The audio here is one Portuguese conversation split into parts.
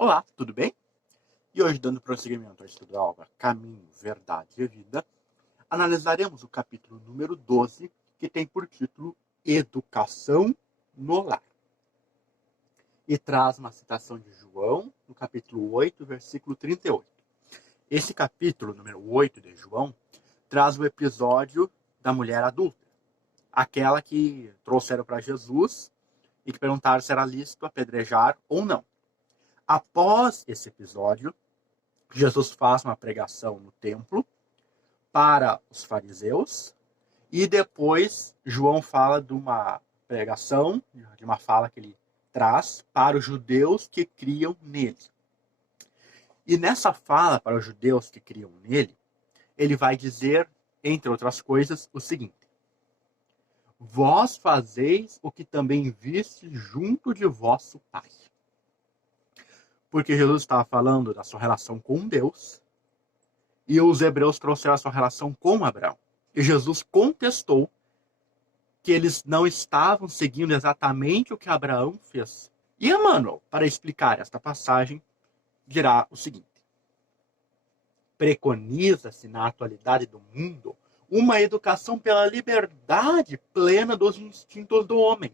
Olá, tudo bem? E hoje, dando prosseguimento ao estudo da obra Caminho, Verdade e Vida, analisaremos o capítulo número 12, que tem por título Educação no Lar. E traz uma citação de João, no capítulo 8, versículo 38. Esse capítulo, número 8 de João, traz o episódio da mulher adulta, aquela que trouxeram para Jesus e que perguntaram se era lícito apedrejar ou não. Após esse episódio, Jesus faz uma pregação no templo para os fariseus e depois João fala de uma pregação, de uma fala que ele traz para os judeus que criam nele. E nessa fala para os judeus que criam nele, ele vai dizer, entre outras coisas, o seguinte: vós fazeis o que também viste junto de vosso pai. Porque Jesus estava falando da sua relação com Deus, e os hebreus trouxeram a sua relação com Abraão. E Jesus contestou que eles não estavam seguindo exatamente o que Abraão fez. E Emmanuel, para explicar esta passagem, dirá o seguinte: preconiza-se na atualidade do mundo uma educação pela liberdade plena dos instintos do homem,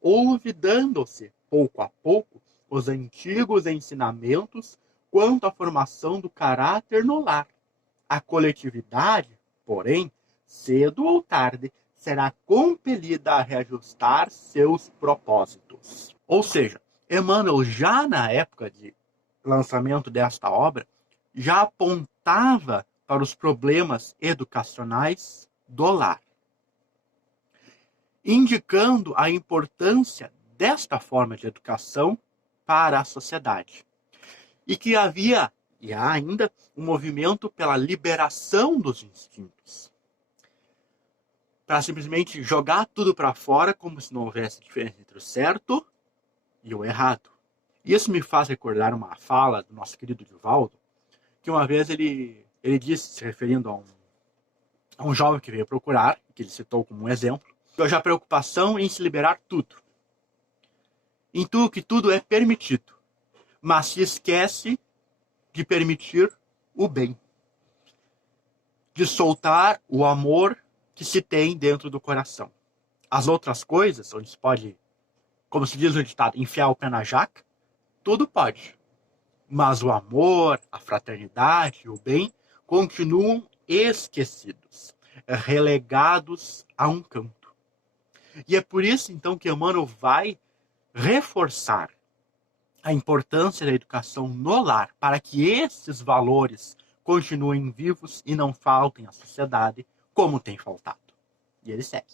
olvidando-se, pouco a pouco, os antigos ensinamentos quanto à formação do caráter no lar. A coletividade, porém, cedo ou tarde, será compelida a reajustar seus propósitos. Ou seja, Emmanuel, já na época de lançamento desta obra, já apontava para os problemas educacionais do lar, indicando a importância desta forma de educação para a sociedade. E que havia, e há ainda, um movimento pela liberação dos instintos. Para simplesmente jogar tudo para fora, como se não houvesse diferença entre o certo e o errado. Isso me faz recordar uma fala do nosso querido Divaldo, que uma vez ele disse, se referindo a um jovem que veio procurar, que ele citou como um exemplo, que hoje a preocupação em se liberar tudo. Em tudo que tudo é permitido, mas se esquece de permitir o bem, de soltar o amor que se tem dentro do coração. As outras coisas, onde se pode, como se diz no ditado, enfiar o pé na jaca, tudo pode. Mas o amor, a fraternidade e o bem continuam esquecidos, relegados a um canto. E é por isso, então, que Emmanuel vai reforçar a importância da educação no lar, para que esses valores continuem vivos e não faltem à sociedade, como tem faltado. E ele segue: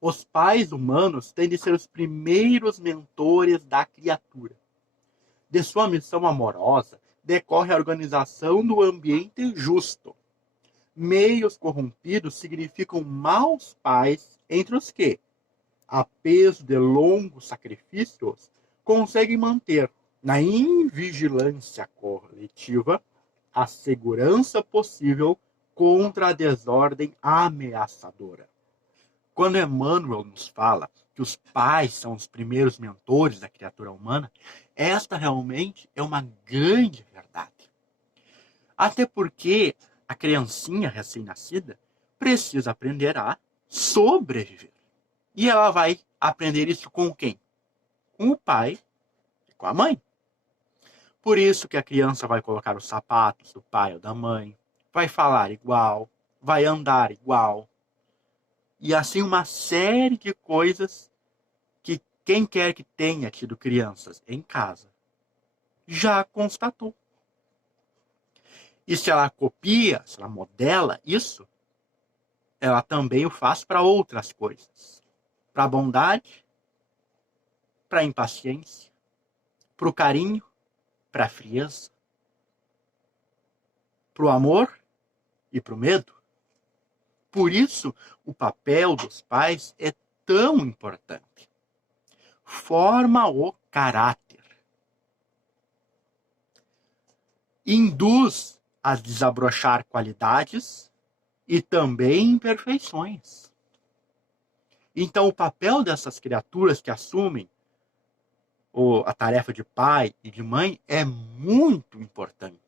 os pais humanos têm de ser os primeiros mentores da criatura. De sua missão amorosa decorre a organização do ambiente justo. Meios corrompidos significam maus pais, entre os que, a peso de longos sacrifícios, conseguem manter, na invigilância coletiva, a segurança possível contra a desordem ameaçadora. Quando Emmanuel nos fala que os pais são os primeiros mentores da criatura humana, esta realmente é uma grande verdade. Até porque a criancinha recém-nascida precisa aprender a sobreviver. E ela vai aprender isso com quem? Com o pai e com a mãe. Por isso que a criança vai colocar os sapatos do pai ou da mãe, vai falar igual, vai andar igual. E assim uma série de coisas que quem quer que tenha tido crianças em casa já constatou. E se ela copia, se ela modela isso, ela também o faz para outras coisas. Para a bondade, para a impaciência, para o carinho, para a frieza, para o amor e para o medo. Por isso, o papel dos pais é tão importante. Forma o caráter. Induz a desabrochar qualidades e também imperfeições. Então, o papel dessas criaturas que assumem a tarefa de pai e de mãe é muito importante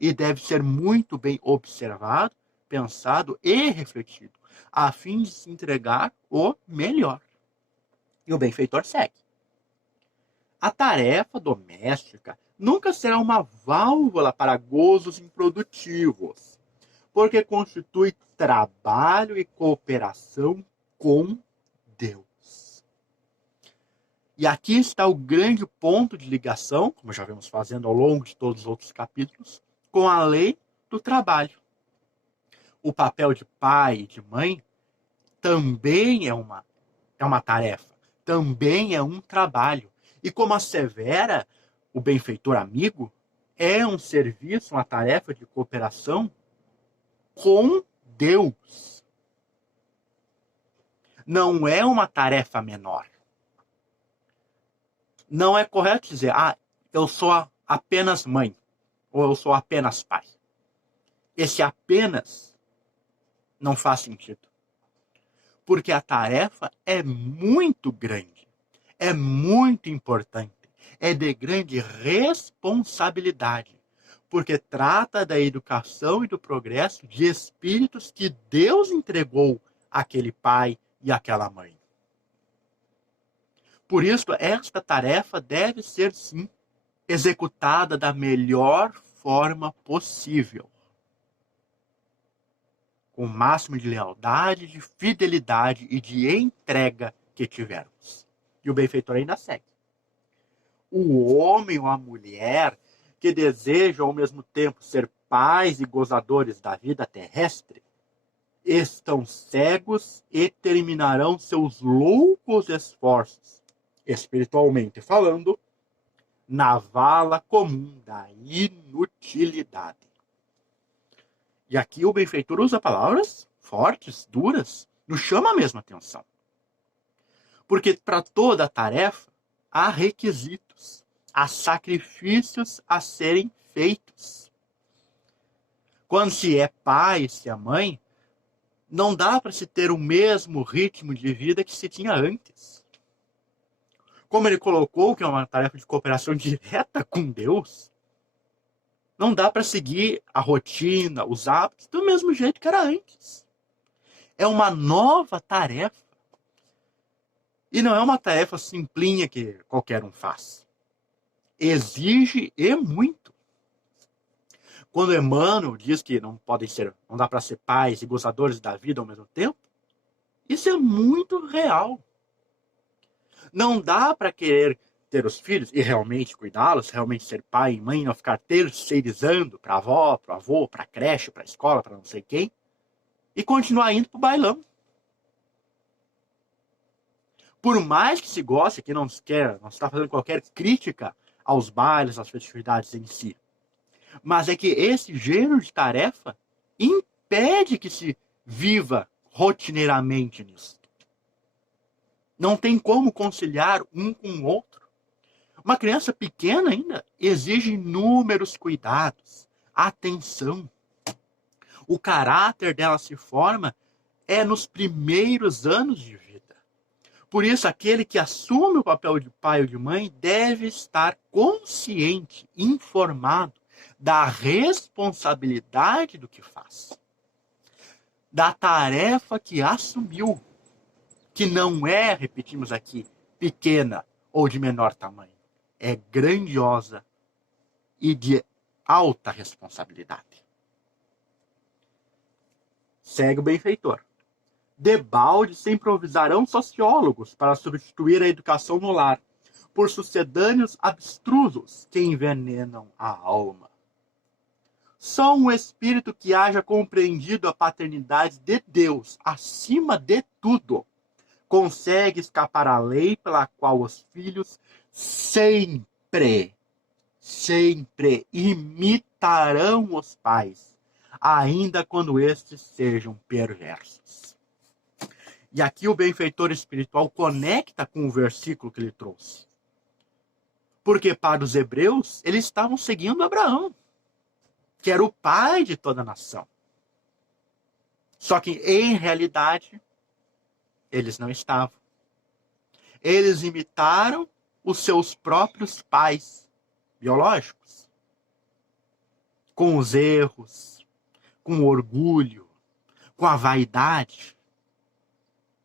e deve ser muito bem observado, pensado e refletido, a fim de se entregar o melhor. E o benfeitor segue. A tarefa doméstica nunca será uma válvula para gozos improdutivos, porque constitui trabalho e cooperação com Deus. E aqui está o grande ponto de ligação, como já vemos fazendo ao longo de todos os outros capítulos, com a lei do trabalho. O papel de pai e de mãe também é uma tarefa, também é um trabalho. E como assevera o benfeitor amigo, é um serviço, uma tarefa de cooperação com Deus. Não é uma tarefa menor. Não é correto dizer, eu sou apenas mãe, ou eu sou apenas pai. Esse apenas não faz sentido. Porque a tarefa é muito grande, é muito importante, é de grande responsabilidade, porque trata da educação e do progresso de espíritos que Deus entregou àquele pai e àquela mãe. Por isso, esta tarefa deve ser, sim, executada da melhor forma possível, com o máximo de lealdade, de fidelidade e de entrega que tivermos. E o benfeitor ainda segue. O homem ou a mulher que desejam ao mesmo tempo ser pais e gozadores da vida terrestre, estão cegos e terminarão seus loucos esforços, espiritualmente falando, na vala comum da inutilidade. E aqui o benfeitor usa palavras fortes, duras, nos chama a mesma atenção. Porque para toda tarefa há requisitos, há sacrifícios a serem feitos. Quando se é pai, se é mãe, não dá para se ter o mesmo ritmo de vida que se tinha antes. Como ele colocou que é uma tarefa de cooperação direta com Deus, não dá para seguir a rotina, os hábitos, do mesmo jeito que era antes. É uma nova tarefa. E não é uma tarefa simplinha que qualquer um faz. Exige e muito. Quando Emmanuel diz que não dá para ser pais e gozadores da vida ao mesmo tempo, isso é muito real. Não dá para querer ter os filhos e realmente cuidá-los, realmente ser pai e mãe, não ficar terceirizando para a avó, para o avô, para a creche, para a escola, para não sei quem, e continuar indo para o bailão. Por mais que se goste, que não está fazendo qualquer crítica aos bailes, às festividades em si. Mas é que esse gênero de tarefa impede que se viva rotineiramente nisso. Não tem como conciliar um com o outro. Uma criança pequena ainda exige inúmeros cuidados, atenção. O caráter dela se forma nos primeiros anos de vida. Por isso, aquele que assume o papel de pai ou de mãe deve estar consciente, informado da responsabilidade do que faz, da tarefa que assumiu, que não é, repetimos aqui, pequena ou de menor tamanho, é grandiosa e de alta responsabilidade. Segue o benfeitor. Debalde se improvisarão sociólogos para substituir a educação no lar, por sucedâneos abstrusos que envenenam a alma. Só um espírito que haja compreendido a paternidade de Deus acima de tudo consegue escapar à lei pela qual os filhos sempre imitarão os pais, ainda quando estes sejam perversos. E aqui o benfeitor espiritual conecta com o versículo que ele trouxe. Porque para os hebreus, eles estavam seguindo Abraão, que era o pai de toda a nação. Só que, em realidade, eles não estavam. Eles imitaram os seus próprios pais biológicos, com os erros, com o orgulho, com a vaidade.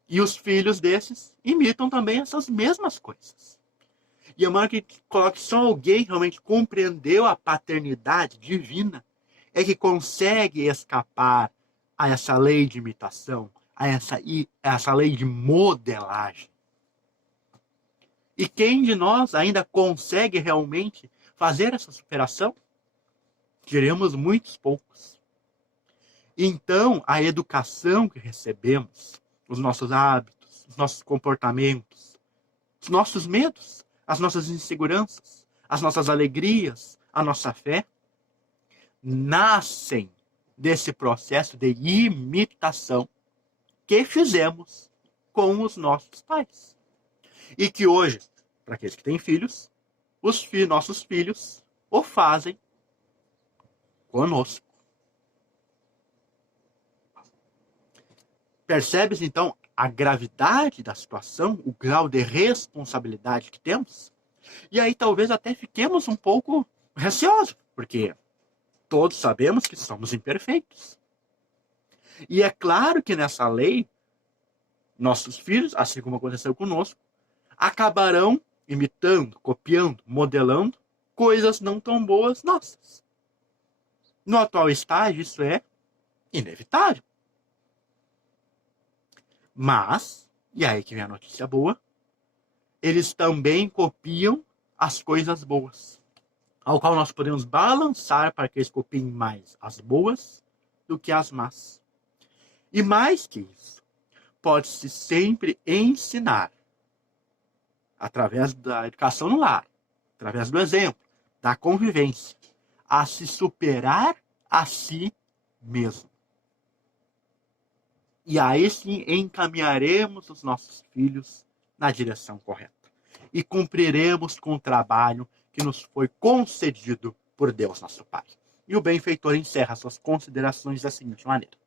E os filhos desses imitam também essas mesmas coisas. E a maior que coloca que só alguém realmente compreendeu a paternidade divina é que consegue escapar a essa lei de imitação, a essa lei de modelagem. E quem de nós ainda consegue realmente fazer essa superação? Diremos muitos poucos. Então, a educação que recebemos, os nossos hábitos, os nossos comportamentos, os nossos medos, as nossas inseguranças, as nossas alegrias, a nossa fé, nascem desse processo de imitação que fizemos com os nossos pais. E que hoje, para aqueles que têm filhos, nossos filhos o fazem conosco. Percebes, então, a gravidade da situação, o grau de responsabilidade que temos? E aí talvez até fiquemos um pouco receosos, porque todos sabemos que somos imperfeitos. E é claro que nessa lei, nossos filhos, assim como aconteceu conosco, acabarão imitando, copiando, modelando coisas não tão boas nossas. No atual estágio, isso é inevitável. Mas, e aí que vem a notícia boa, eles também copiam as coisas boas, ao qual nós podemos balançar para que eles copiem mais as boas do que as más. E mais que isso, pode-se sempre ensinar, através da educação no lar, através do exemplo, da convivência, a se superar a si mesmo. E aí sim encaminharemos os nossos filhos na direção correta. E cumpriremos com o trabalho que nos foi concedido por Deus, nosso Pai. E o benfeitor encerra suas considerações da seguinte maneira: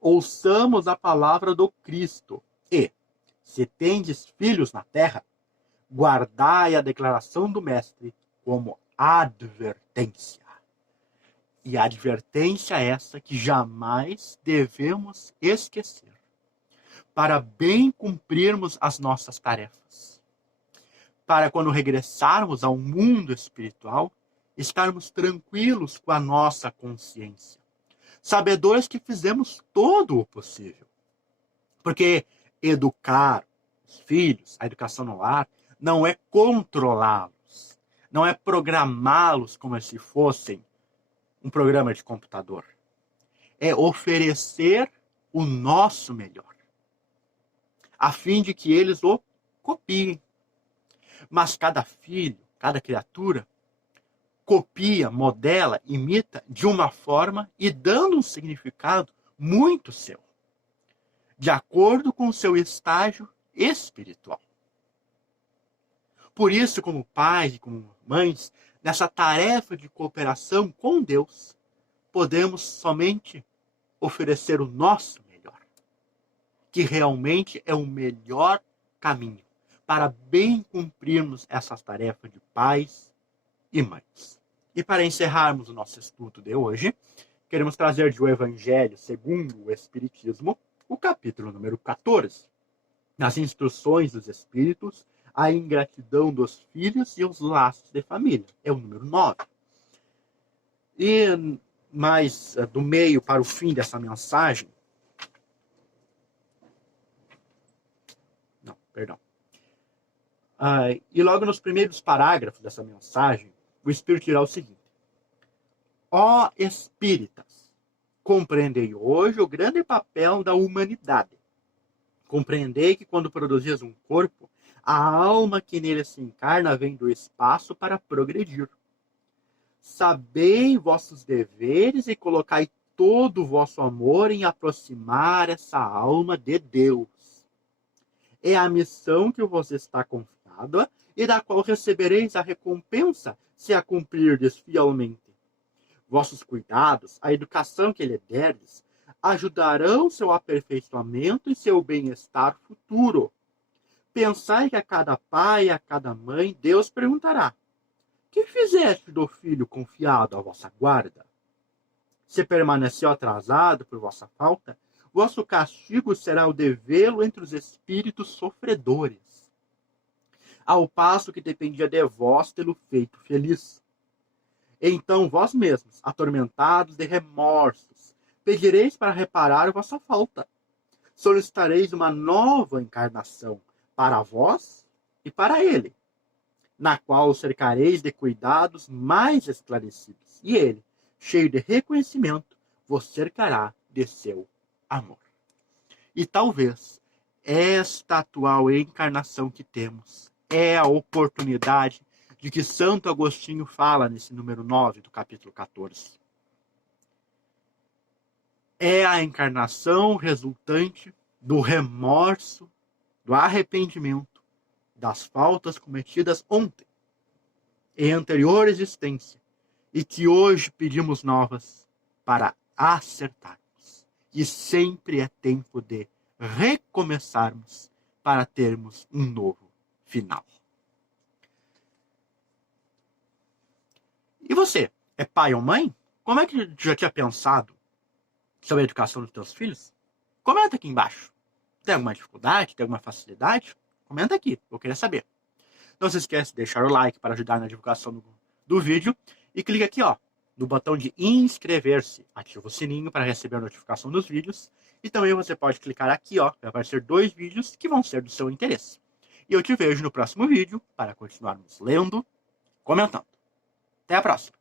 ouçamos a palavra do Cristo e, se tendes filhos na terra, guardai a declaração do Mestre como advertência. E a advertência é essa que jamais devemos esquecer, para bem cumprirmos as nossas tarefas. Para quando regressarmos ao mundo espiritual, estarmos tranquilos com a nossa consciência, sabedores que fizemos todo o possível. Porque educar os filhos, a educação no lar, não é controlá-los, não é programá-los como se fossem um programa de computador. É oferecer o nosso melhor, a fim de que eles o copiem. Mas cada filho, cada criatura, copia, modela, imita de uma forma e dando um significado muito seu, de acordo com o seu estágio espiritual. Por isso, como pais e como mães, nessa tarefa de cooperação com Deus, podemos somente oferecer o nosso melhor, que realmente é o melhor caminho para bem cumprirmos essas tarefas de pais e mães. E para encerrarmos o nosso estudo de hoje, queremos trazer de O Evangelho segundo o Espiritismo, o capítulo número 14, nas instruções dos Espíritos, a ingratidão dos filhos e os laços de família. É o número 9. E mais do meio para o fim dessa mensagem... Não, perdão. E logo nos primeiros parágrafos dessa mensagem, o Espírito dirá o seguinte: ó espíritas, compreendei hoje o grande papel da humanidade. Compreendei que quando produzis um corpo, a alma que nele se encarna vem do espaço para progredir. Sabei vossos deveres e colocai todo o vosso amor em aproximar essa alma de Deus. É a missão que vos está confiada e da qual recebereis a recompensa se a cumprirdes fielmente. Vossos cuidados, a educação que lhe derdes, ajudarão seu aperfeiçoamento e seu bem-estar futuro. Pensai que a cada pai e a cada mãe Deus perguntará: que fizeste do filho confiado à vossa guarda? Se permaneceu atrasado por vossa falta, vosso castigo será o devê-lo entre os espíritos sofredores, ao passo que dependia de vós tê-lo feito feliz. Então vós mesmos, atormentados de remorsos, pedireis para reparar vossa falta. Solicitareis uma nova encarnação para vós e para ele, na qual cercareis de cuidados mais esclarecidos. E ele, cheio de reconhecimento, vos cercará de seu amor. E talvez esta atual encarnação que temos é a oportunidade de que Santo Agostinho fala nesse número 9 do capítulo 14. É a encarnação resultante do remorso, do arrependimento, das faltas cometidas ontem, em anterior existência, e que hoje pedimos novas para acertarmos. E sempre é tempo de recomeçarmos para termos um novo final. E você, é pai ou mãe? Como é que já tinha pensado sobre a educação dos teus filhos? Comenta aqui embaixo. Tem alguma dificuldade? Tem alguma facilidade? Comenta aqui, eu queria saber. Não se esqueça de deixar o like para ajudar na divulgação do vídeo. E clica aqui, ó, no botão de inscrever-se. Ativa o sininho para receber a notificação dos vídeos. E também você pode clicar aqui, ó, vai aparecer 2 vídeos que vão ser do seu interesse. E eu te vejo no próximo vídeo para continuarmos lendo, comentando. Até a próxima!